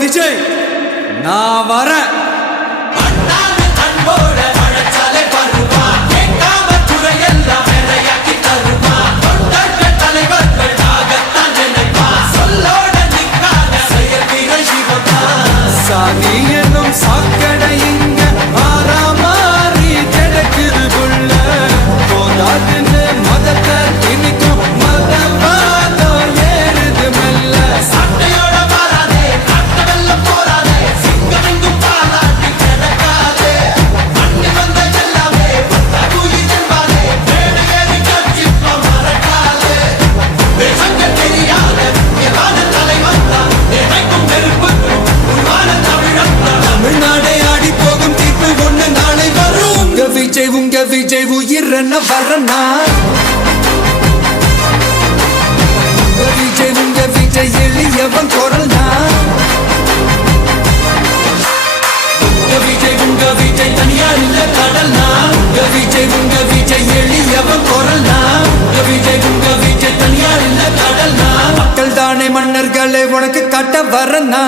விஜய் நான் வரேன். சாமி என்னும் சாக்கடை இங்க மாறாமாறி கிடக்குது புள்ள. போதாதுன்னு மதத்தை திணிக்கும் மதவாதம் ஏறுது மெல்ல. சட்டையோட மாறாதே கட்ட வெல்ல போறாதே சிங்கமெங்கும் பாலாட்டி கிடக்காதே. மண்ணி வந்த எல்லாமே தூயி செல்வாதே மேடு ஏறி கட்சிப்ப மறக்காதே. தேசங்கள் தெரியாத எவாத தலைவன் தான் நினைக்கும் நெருப்புக்கும் உருவான தமிழத்தான். தமிழ்நாடே ஆடி போகும் தீர்ப்பு ஒண்ணு நாளை வரும். உங்க விஜய் உயிர் என்ன வரனா. உங்க விஜய் எளியவன் குரல்னா. உங்க விஜய் தனியா இல்ல கடல்னா. உங்க விஜய் எளியவன் குரல்னா. உங்க விஜய் தனியா இல்ல கடல்னா. மக்கள் தானே மன்னர்களே உனக்கு காட்ட வரனா.